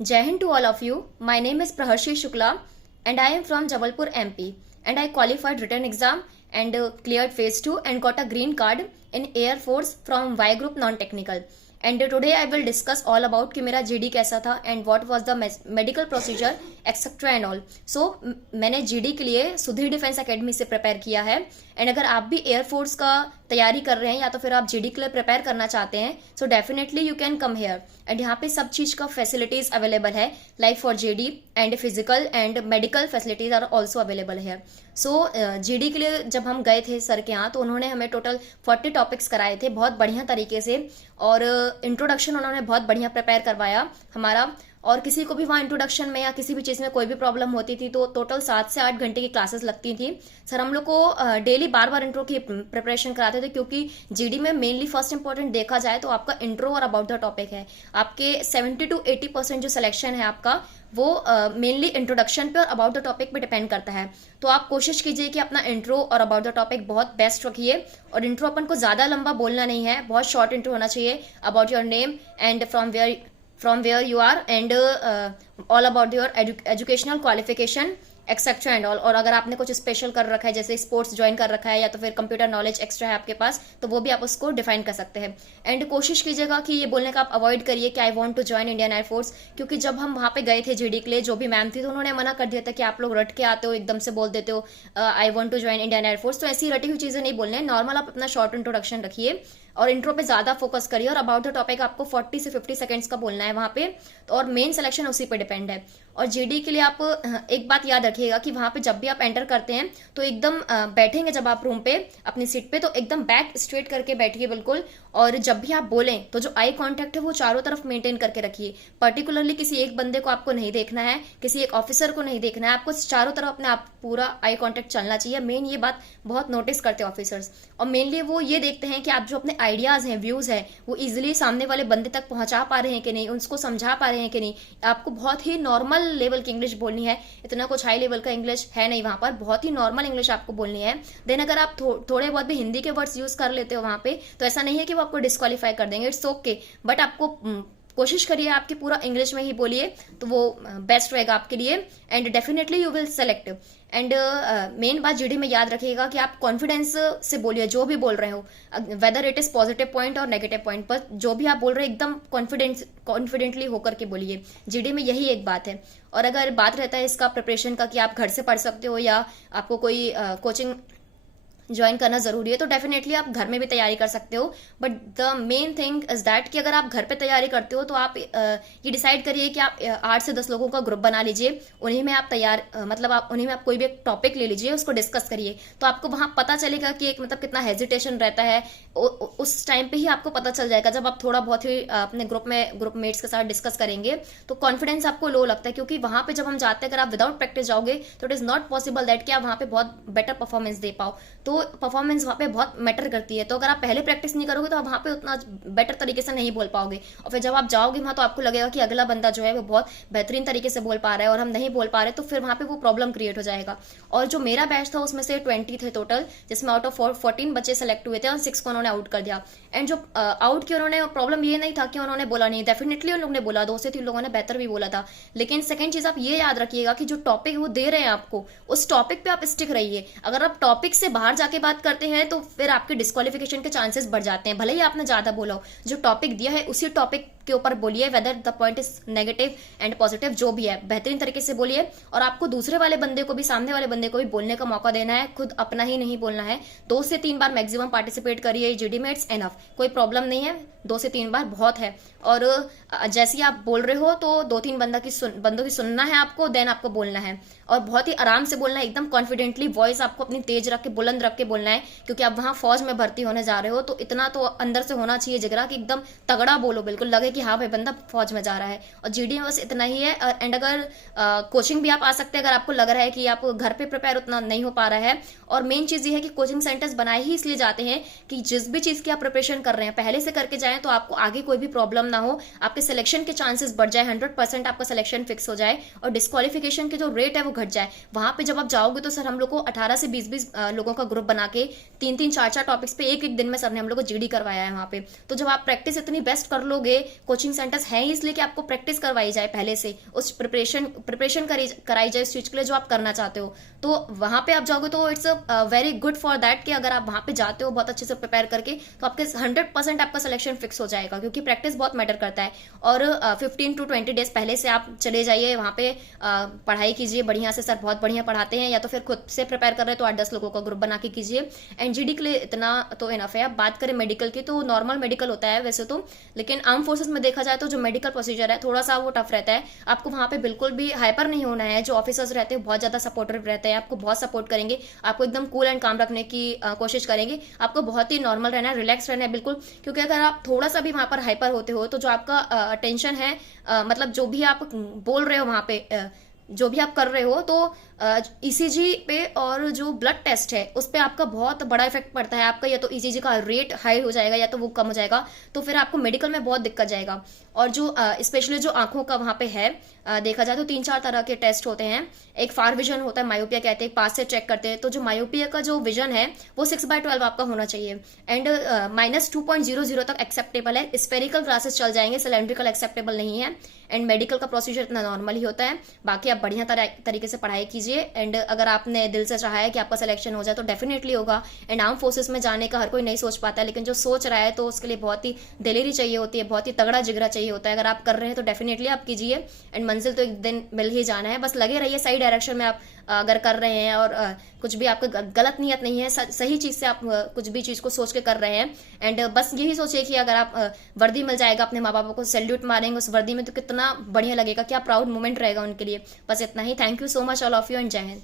Jai Hind to all of you. My name is Praharshi Shukla and I am from Jabalpur, MP. And I qualified written exam and cleared phase 2 and got a green card in Air Force from Y Group Non-Technical. And today I will discuss all about कि मेरा GD कैसा था and what was the medical procedure etc and all. So मैंने GD के लिए Sudhir defence academy से prepare किया है. एंड अगर आप भी एयरफोर्स का तैयारी कर रहे हैं या तो फिर आप जीडी के लिए प्रिपेयर करना चाहते हैं so definitely you can come here. And यहाँ पे सब चीज का फैसिलिटीज अवेलेबल है like for GD and physical and medical facilities are also available है. सो जीडी के लिए जब हम गए थे सर के यहाँ तो उन्होंने हमें टोटल 40 टॉपिक्स कराए थे बहुत बढ़िया तरीके से. और इंट्रोडक्शन उन्होंने बहुत बढ़िया प्रिपेयर करवाया हमारा. और किसी को भी वहाँ इंट्रोडक्शन में या किसी भी चीज़ में कोई भी प्रॉब्लम होती थी तो टोटल 7 से 8 घंटे की क्लासेस लगती थी. सर हम लोग को डेली बार बार इंट्रो की प्रिपरेशन कराते थे क्योंकि जीडी में मेनली फर्स्ट इंपॉर्टेंट देखा जाए तो आपका इंट्रो और अबाउट द टॉपिक है. आपके 70 to 80% जो सिलेक्शन है आपका वो मेनली इंट्रोडक्शन पे और अबाउट द टॉपिक पे डिपेंड करता है. तो आप कोशिश कीजिए कि अपना इंट्रो और अबाउट द टॉपिक बहुत बेस्ट रखिए. और इंट्रो अपन को ज़्यादा लंबा बोलना नहीं है, बहुत शॉर्ट इंट्रो होना चाहिए. About your name and from where you are and all about your educational qualification etcetera and all. और अगर आपने कुछ स्पेशल कर रखा है जैसे स्पोर्ट्स ज्वाइन कर रखा है या तो फिर कंप्यूटर नॉलेज एक्स्ट्रा है आपके पास तो वो भी आप उसको डिफाइन कर सकते हैं. एंड कोशिश कीजिएगा कि ये बोलने का आप अवॉइड करिए कि I want to join Indian air force, क्योंकि जब हम वहाँ पे गए थे जीडी के लिए जो भी मैम थी तो उन्होंने मना कर दिया था कि आप लोग रट के आते हो एकदम से बोल देते हो I want to join Indian air force. तो ऐसी रटी हुई चीज़ें नहीं बोलने, नॉर्मल आप अपना शॉर्ट इंट्रोडक्शन रखिए और इंट्रो पे ज्यादा फोकस करिए और अबाउट द टॉपिक आपको 40 से 50 सेकंड्स का बोलना है वहां पे. और मेन सिलेक्शन उसी पे डिपेंड है. और जीडी के लिए आप एक बात याद रखिएगा कि वहां पे जब भी आप एंटर करते हैं तो एकदम बैठेंगे जब आप रूम पे अपनी सीट पे तो एकदम बैक स्ट्रेट करके बैठिए बिल्कुल. और जब भी आप बोलें तो जो आई कांटेक्ट है वो चारों तरफ मेंटेन करके रखिए. पर्टिकुलरली किसी एक बंदे को आपको नहीं देखना है, किसी एक ऑफिसर को नहीं देखना है, आपको चारों तरफ अपने आप पूरा आई कांटेक्ट चलना चाहिए. मेन ये बात बहुत नोटिस करते हैं ऑफिसर्स. और मेनली वो ये देखते हैं कि आप जो अपने आइडियाज हैं व्यूज हैं वो इजिली सामने वाले बंदे तक पहुंचा पा रहे हैं कि नहीं, उसको समझा पा रहे हैं कि नहीं. आपको बहुत ही नॉर्मल लेवल की इंग्लिश बोलनी है, इतना कुछ हाई लेवल का इंग्लिश है नहीं वहां पर, बहुत ही नॉर्मल इंग्लिश आपको बोलनी है. देन अगर आप थोड़े बहुत भी हिंदी के वर्ड्स यूज कर लेते हो वहां पे तो ऐसा नहीं है कि वो आपको डिस्क्वालीफाई कर देंगे, इट्स ओके. बट आपको कोशिश करिए आपकी पूरा इंग्लिश में ही बोलिए तो वो बेस्ट रहेगा आपके लिए and definitely you will select. And main बात जीडी में याद रखिएगा कि आप कॉन्फिडेंस से बोलिए जो भी बोल रहे हो, whether it is positive point और नेगेटिव पॉइंट, पर जो भी आप बोल रहे हो एकदम कॉन्फिडेंटली होकर के बोलिए. जीडी में यही एक बात है. और अगर बात रहता है इसका प्रिपरेशन का कि आप घर से पढ़ सकते हो या आपको कोई कोचिंग ज्वाइन करना जरूरी है तो डेफिनेटली आप घर में भी तैयारी कर सकते हो. But the main thing is that कि अगर आप घर पे तैयारी करते हो तो आप ये डिसाइड करिए कि आप 8 से 10 लोगों का ग्रुप बना लीजिए, उन्हीं में आप मतलब आप उन्हीं में आप कोई भी एक टॉपिक ले लीजिए, उसको डिस्कस करिए. तो आपको वहां पता चलेगा कि एक मतलब कितना हेजिटेशन रहता है. उस टाइम पे ही आपको पता चल जाएगा जब आप थोड़ा बहुत ही अपने ग्रुप मेट्स के साथ डिस्कस करेंगे तो कॉन्फिडेंस आपको लो लगता है. क्योंकि वहां पे जब हम जाते हैं अगर आप विदाउट प्रैक्टिस जाओगे तो it is not possible that कि आप वहां पे बहुत बेटर परफॉर्मेंस दे पाओ. तो परफॉर्मेंस वहां पे बहुत मैटर करती है. तो अगर आप पहले प्रैक्टिस नहीं करोगे तो आप वहां पे उतना बेटर तरीके से नहीं बोल पाओगे. और फिर जब आप जाओगे वहां तो आपको लगेगा कि अगला बंदा जो है वो बहुत बेहतरीन तरीके से बोल पा रहा है और हम नहीं बोल पा रहे, तो फिर वहां पे वो प्रॉब्लम क्रिएट हो जाएगा. और जो मेरा बैच था उसमें से 20 थे टोटल, जिसमें आउट ऑफ 14 बच्चे सेलेक्ट हुए थे और 6 को उन्होंने आउट कर दिया. एंड जो आउट किया उन्होंने प्रॉब्लम ये नहीं था कि उन्होंने बोला नहीं, डेफिनेटली उन लोगों ने बोला, 2 से 3 लोगों ने बेहतर भी बोला था. लेकिन सेकंड चीज आप ये याद रखिएगा कि जो टॉपिक वो दे रहे हैं आपको उस टॉपिक पे आप स्टिक रहिए. अगर आप टॉपिक से बाहर जाके बात करते हैं तो फिर आपके डिस्क्वालिफिकेशन के चांसेस बढ़ जाते हैं. भले ही आपने ज्यादा बोला हो, जो टॉपिक दिया है उसी टॉपिक के ऊपर बोलिए, whether the point is negative and positive जो भी है बेहतरीन तरीके से बोलिए. और आपको दूसरे वाले बंदे को भी, सामने वाले बंदे को भी बोलने का मौका देना है, खुद अपना ही नहीं बोलना है. 2 से 3 बार मैक्सिमम पार्टिसिपेट करिए जीडी में, इट्स एनफ, कोई प्रॉब्लम नहीं है. 2 से 3 बार बहुत है. और जैसे ही आप बोल रहे हो तो 2-3 बंदों की सुनना है आपको, देन आपको बोलना है. और बहुत ही आराम से बोलना है, एकदम कॉन्फिडेंटली वॉइस आपको अपनी तेज रख के बुलंद रख के बोलना है. क्योंकि आप वहां फौज में भर्ती होने जा रहे हो तो इतना तो अंदर से होना चाहिए जिगरा कि एकदम तगड़ा बोलो, बिल्कुल लगे कि हाँ भाई बंदा फौज में जा रहा है. और जीडी में बस इतना ही है. एंड अगर कोचिंग भी आप आ सकते हैं अगर आपको लग रहा है कि आप घर पे प्रिपेयर उतना नहीं हो पा रहा है. और मेन चीज ये है कि कोचिंग सेंटर्स बनाए ही इसलिए जाते हैं कि जिस भी चीज की आप प्रिपरेशन कर रहे हैं पहले से करके जाए जाए तो आपको आगे कोई भी प्रॉब्लम ना हो, आपके सिलेक्शन के चांसेस बढ़ जाए, 100% आपका सिलेक्शन फिक्स हो जाए और डिस्क्वालिफिकेशन की जो रेट है वो घट जाए। वहां पे जब आप जाओगे तो सर हम लोग को 18 से 20-20 लोगों का ग्रुप बना के 3-3 4-4 टॉपिक्स पे एक एक दिन में सर ने हम लोग को जीडी करवाया है वहां पे। तो जब आप प्रैक्टिस इतनी बेस्ट कर लोगे, कोचिंग सेंटर्स हैं इसलिए कि आपको प्रैक्टिस करवाई जाए पहले से, उस प्रिपरेशन कराई जाए उस चीज के लिए जो आप करना चाहते हो, तो वहां पे आप जाओगे तो it's very good for that कि अगर आप वहां पे जाते हो बहुत अच्छे से प्रिपेयर करके तो आपके 100% आपका सिलेक्शन फिक्स हो जाएगा, क्योंकि प्रैक्टिस बहुत मैटर करता है। और 15 to 20 डेज पहले से आप चले जाइए वहां पे, पढ़ाई कीजिए बढ़िया से, सर बहुत बढ़िया पढ़ाते हैं, या तो फिर खुद से प्रिपेयर कर रहे हैं तो 8-10 लोगों का ग्रुप बना के कीजिए। एंड जीडी के लिए इतना तो इनफ है। अब बात करें मेडिकल की तो नॉर्मल मेडिकल होता है वैसे तो, लेकिन आर्म फोर्सेस में देखा जाए तो जो मेडिकल प्रोसीजर है थोड़ा सा वो टफ रहता है। आपको वहां पे बिल्कुल भी हाइपर नहीं होना है, जो ऑफिसर्स रहते हैं बहुत ज्यादा सपोर्टिव रहते हैं, आपको बहुत सपोर्ट करेंगे, आपको एकदम कूल एंड काम रखने की कोशिश करेंगे, आपको बहुत ही नॉर्मल रहना है, रिलैक्स रहना है बिल्कुल। क्योंकि अगर आप थोड़ा सा भी वहां पर हाइपर होते हो तो जो आपका अटेंशन है, मतलब जो भी आप बोल रहे हो वहां पे, जो भी आप कर रहे हो, तो ईसीजी पे और जो ब्लड टेस्ट है उस पे आपका बहुत बड़ा इफेक्ट पड़ता है। आपका या तो ईसीजी का रेट हाई हो जाएगा या तो वो कम हो जाएगा, तो फिर आपको मेडिकल में बहुत दिक्कत जाएगा। और जो स्पेशली जो आंखों का वहां पे है, देखा जाए तो 3-4 तरह के टेस्ट होते हैं। एक फार विजन होता है, मायोपिया कहते हैं, पास से चेक करते हैं। तो जो मायोपिया का जो विजन है वो 6/12 आपका होना चाहिए, एंड -2.00 तक एक्सेप्टेबल है। स्फेरिकल ग्लासेस चल जाएंगे, सिलेंड्रिकल एक्सेप्टेबल नहीं है। एंड मेडिकल का प्रोसीजर इतना नॉर्मल ही होता है। बाकी आप बढ़िया तरीके से पढ़ाई कीजिए, एंड अगर आपने दिल से चाहा है कि आपका सिलेक्शन हो जाए तो डेफिनेटली होगा। एंड आर्म फोर्सेस में जाने का हर कोई नहीं सोच पाता है, लेकिन जो सोच रहा है तो उसके लिए बहुत ही दिलेरी चाहिए होती है, बहुत ही तगड़ा जिगरा चाहिए होता है। अगर आप कर रहे हैं तो डेफिनेटली आप कीजिए, एंड मंजिल तो एक दिन मिल ही जाना है। बस लगे रहिए सही डायरेक्शन में आप अगर कर रहे हैं, और कुछ भी आपका गलत नियत नहीं है, सही चीज से आप कुछ भी चीज को सोच के कर रहे हैं। एंड बस यही सोचिए कि अगर आप वर्दी मिल जाएगा, अपने माँ बापों को सैल्यूट मारेंगे उस वर्दी में, तो कितना बढ़िया लगेगा, क्या प्राउड मोमेंट रहेगा उनके लिए। बस इतना ही। Thank you so much all of you, and जय हिंद।